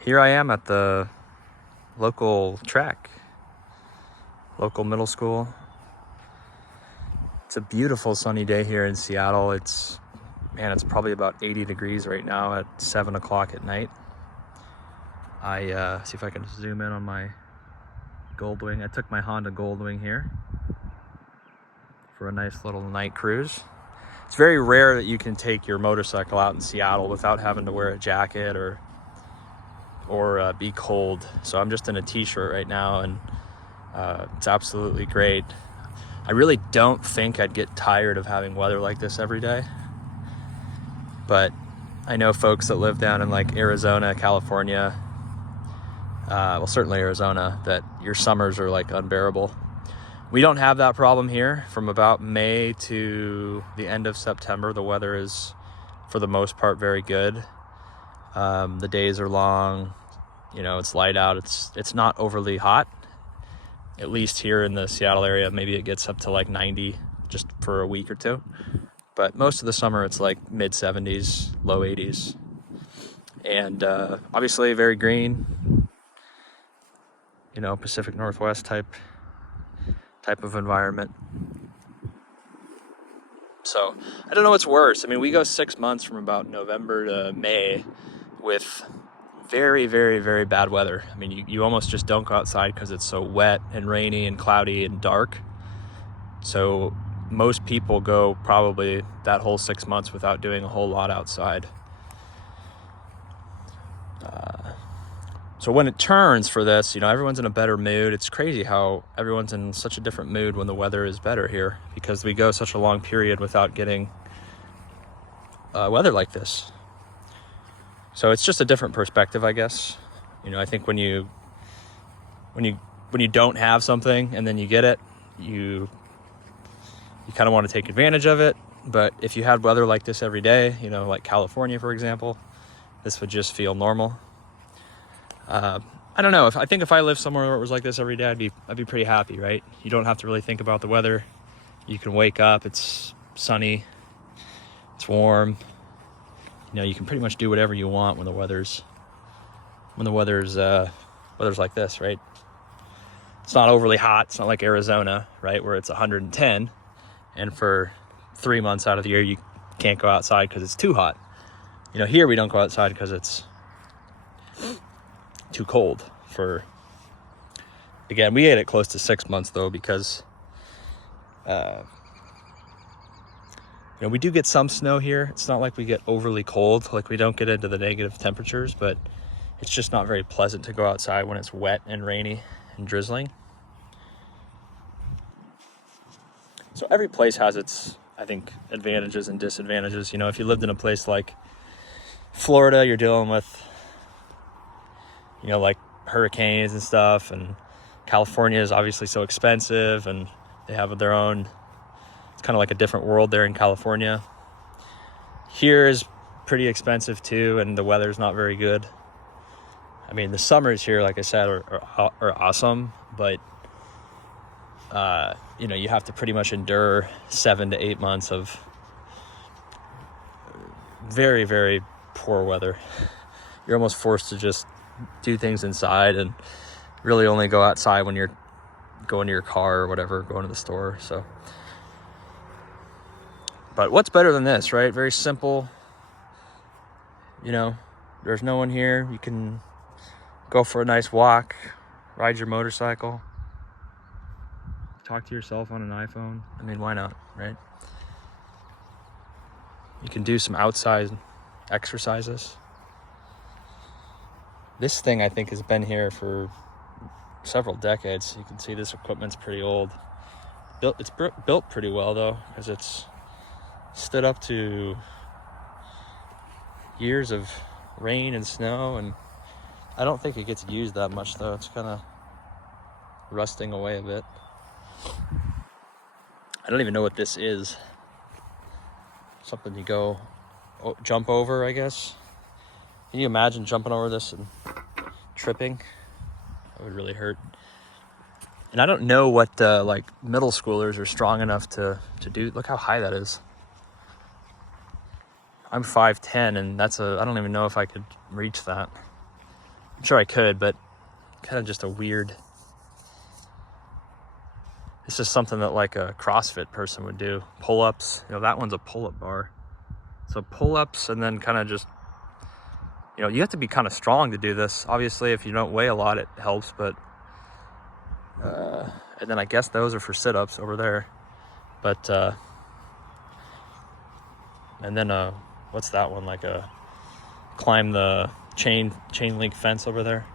Here I am at the local track, local middle school. It's a beautiful sunny day here in Seattle. It's probably about 80 degrees right now at 7 o'clock at night. See if I can zoom in on my Goldwing. I took my Honda Goldwing here for a nice little night cruise. It's very rare that you can take your motorcycle out in Seattle without having to wear a jacket or be cold. So I'm just in a t-shirt right now, and it's absolutely great. I really don't think I'd get tired of having weather like this every day, but I know folks that live down in like Arizona, California, well, certainly Arizona, that your summers are like unbearable. We don't have that problem here. From about May to the end of September, the weather is, for the most part, very good. The days are long, it's light out. It's not overly hot, at least here in the Seattle area. Maybe it gets up to like 90 just for a week or two. But most of the summer, it's like mid 70s, low 80s. And obviously very green, Pacific Northwest type of environment. So I don't know what's worse. I mean, we go 6 months from about November to May with very, very, very bad weather. I mean, you almost just don't go outside because it's so wet and rainy and cloudy and dark. So most people go probably that whole 6 months without doing a whole lot outside. So when it turns for this, everyone's in a better mood. It's crazy how everyone's in such a different mood when the weather is better here, because we go such a long period without getting weather like this. So it's just a different perspective, I guess. I think when you don't have something and then you get it, you kind of want to take advantage of it. But if you had weather like this every day, like California, for example, this would just feel normal. I don't know. I think if I lived somewhere where it was like this every day, I'd be pretty happy, right? You don't have to really think about the weather. You can wake up, it's sunny, it's warm. You can pretty much do whatever you want when the weather's like this, right? It's not overly hot. It's not like Arizona, right, where it's 110, and for 3 months out of the year you can't go outside because it's too hot. Here we don't go outside because it's too cold. Again, we ate it close to 6 months though, because we do get some snow here. It's not like we get overly cold, like we don't get into the negative temperatures, but it's just not very pleasant to go outside when it's wet and rainy and drizzling. So every place has its, I think, advantages and disadvantages. If you lived in a place like Florida, you're dealing with like hurricanes and stuff, and California is obviously so expensive, and they have their own, it's kind of like a different world there in California. Here is pretty expensive too, and the weather's not very good. I mean, the summers here, like I said, are awesome, but you have to pretty much endure 7 to 8 months of very, very poor weather. You're almost forced to just do things inside and really only go outside when you're going to your car or whatever, going to the store. So, but what's better than this, right? Very simple. There's no one here. You can go for a nice walk, ride your motorcycle, talk to yourself on an iPhone. I mean, why not, right? You can do some outside exercises. This thing, I think, has been here for several decades. You can see this equipment's pretty old. It's built pretty well, though, because it's stood up to years of rain and snow, and I don't think it gets used that much, though. It's kind of rusting away a bit. I don't even know what this is. Something you jump over, I guess. Can you imagine jumping over this and tripping? That would really hurt. And I don't know what middle schoolers are strong enough to do. Look how high that is. I'm 5'10", and I don't even know if I could reach that. I'm sure I could, but kind of just a weird, it's just something that like a CrossFit person would do. Pull-ups, you know, that one's a pull-up bar. So pull-ups, and then kind of just, you know, you have to be kind of strong to do this. Obviously, if you don't weigh a lot, it helps, but, and then I guess those are for sit-ups over there. But, and then, what's that one? Like climb the chain link fence over there.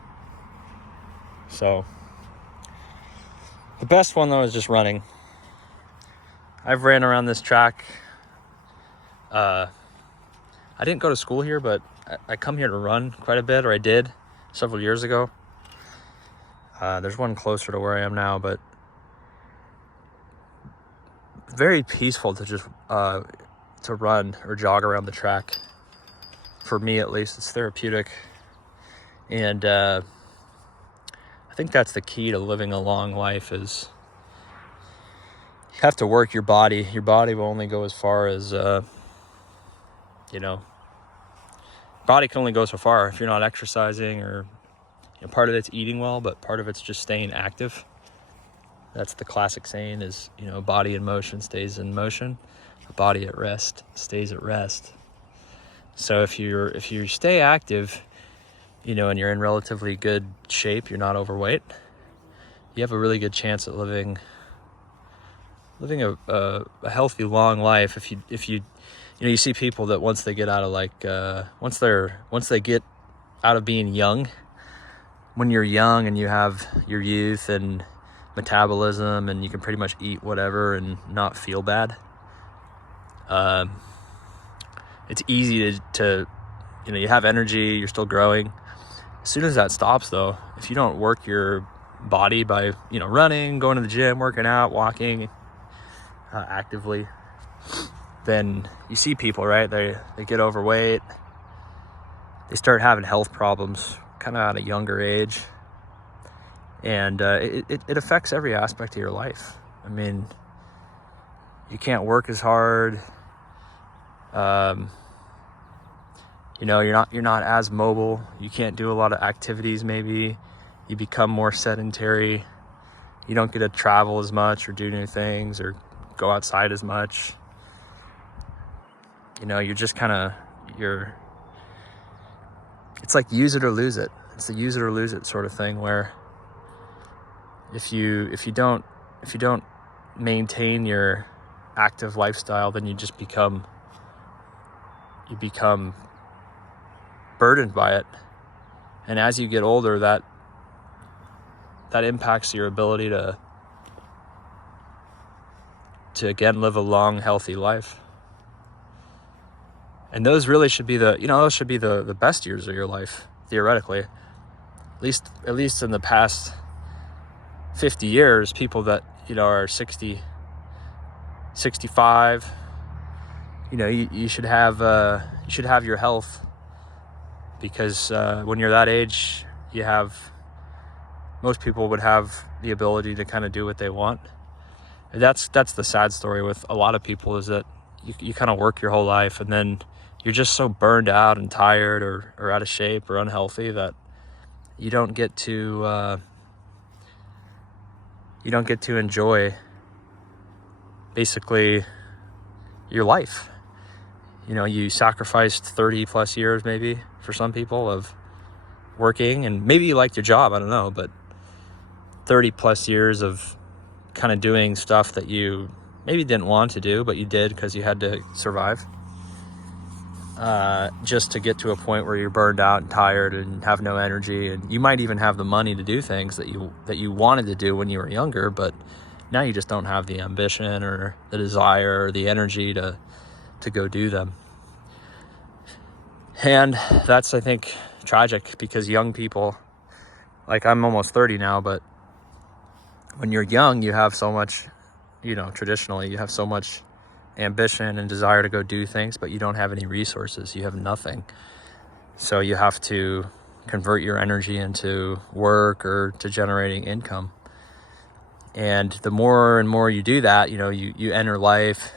So the best one though is just running. I've ran around this track. I didn't go to school here, but I come here to run quite a bit, or I did several years ago. There's one closer to where I am now, but very peaceful to just to run or jog around the track. For me, at least, it's therapeutic. And I think that's the key to living a long life, is you have to work your body. Your body will only go as far as, you know, body can only go so far if you're not exercising, or, you know, part of it's eating well, but part of it's just staying active. That's the classic saying is, you know, body in motion stays in motion. A body at rest stays at rest. So if you stay active, you know, and you're in relatively good shape, you're not overweight, you have a really good chance at living a healthy, long life. If you know, you see people that once they get out of once they get out of being young, when you're young and you have your youth and metabolism and you can pretty much eat whatever and not feel bad, it's easy to, you know, you have energy, you're still growing. As soon as that stops though, if you don't work your body by, you know, running, going to the gym, working out, walking actively, then you see people, right? They get overweight. They start having health problems kind of at a younger age. And it affects every aspect of your life. I mean, you can't work as hard. You know, you're not as mobile. You can't do a lot of activities. Maybe you become more sedentary. You don't get to travel as much or do new things or go outside as much. You know, you're just kind of, it's like use it or lose it. It's the use it or lose it sort of thing, where if you don't maintain your active lifestyle, then you become burdened by it. And as you get older, that impacts your ability to again live a long, healthy life. And those really should be the best years of your life, theoretically. At least in the past 50 years, people that, you know, are 60, 65, you know, you should have your health, because when you're that age, most people would have the ability to kind of do what they want. And that's the sad story with a lot of people, is that you kind of work your whole life and then you're just so burned out and tired or out of shape or unhealthy that you don't get to enjoy basically your life. You know, you sacrificed 30 plus years maybe for some people of working, and maybe you liked your job, I don't know, but 30 plus years of kind of doing stuff that you maybe didn't want to do, but you did because you had to survive, just to get to a point where you're burned out and tired and have no energy. And you might even have the money to do things that you wanted to do when you were younger, but now you just don't have the ambition or the desire or the energy to go do them. And that's, I think, tragic, because young people, like I'm almost 30 now, but when you're young, you have so much, you know, traditionally you have so much ambition and desire to go do things, but you don't have any resources. You have nothing. So you have to convert your energy into work or to generating income. And the more and more you do that, you know, you enter life,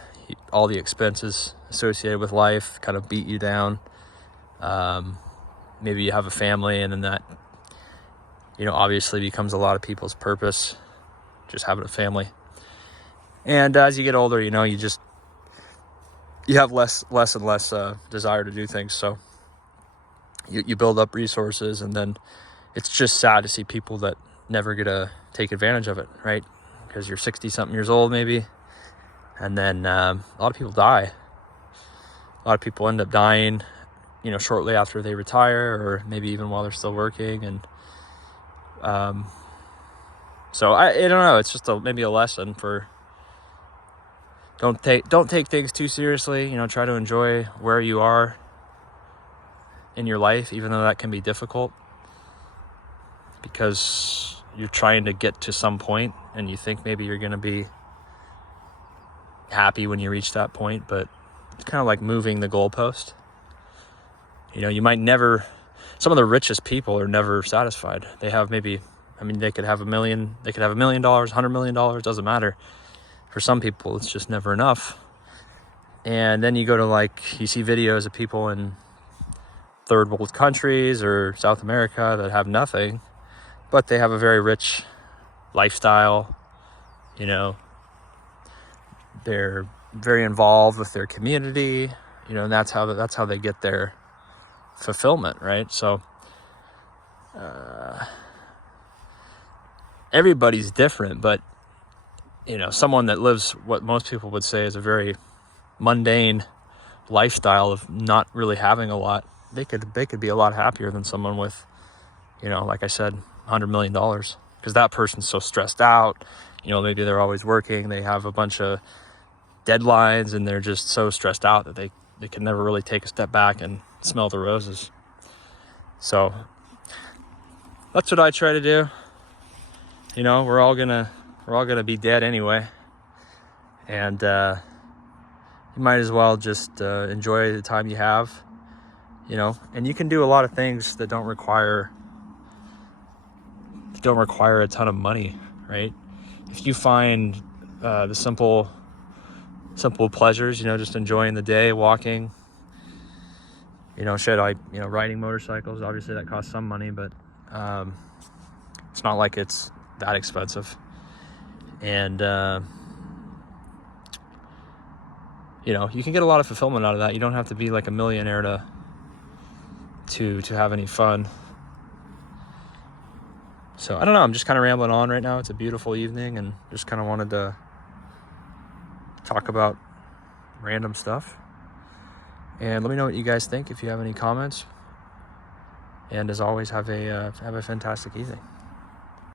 all the expenses associated with life kind of beat you down. Maybe you have a family, and then that obviously becomes a lot of people's purpose, just having a family. And as you get older, you have less and less desire to do things. So you build up resources, and then it's just sad to see people that never get to take advantage of it, right? Because you're 60 something years old maybe, and then a lot of people die. A lot of people end up dying, shortly after they retire, or maybe even while they're still working. And so I don't know, it's just maybe a lesson for don't take things too seriously. Try to enjoy where you are in your life, even though that can be difficult, because you're trying to get to some point and you think maybe you're going to be happy when you reach that point, but it's kind of like moving the goalpost. You might never, some of the richest people are never satisfied. They have they could have $1 million, they could have $1 million, $100 million, doesn't matter. For some people, it's just never enough. And then you go to you see videos of people in third world countries or South America that have nothing, but they have a very rich lifestyle. They're very involved with their community, and that's how they get their fulfillment, right? So everybody's different, but someone that lives what most people would say is a very mundane lifestyle of not really having a lot, they could be a lot happier than someone with, like I said, $100 million, because that person's so stressed out. Maybe they're always working, they have a bunch of deadlines, and they're just so stressed out that they can never really take a step back and smell the roses. So that's what I try to do. We're all gonna be dead anyway, and you might as well just enjoy the time you have. And you can do a lot of things that don't require a ton of money, right? If you find the simple pleasures, just enjoying the day, walking, riding motorcycles, obviously that costs some money, but it's not like it's that expensive. And you can get a lot of fulfillment out of that. You don't have to be like a millionaire to have any fun. So I don't know, I'm just kind of rambling on right now. It's a beautiful evening, and just kind of wanted to talk about random stuff. And let me know what you guys think if you have any comments. And as always, have a fantastic evening.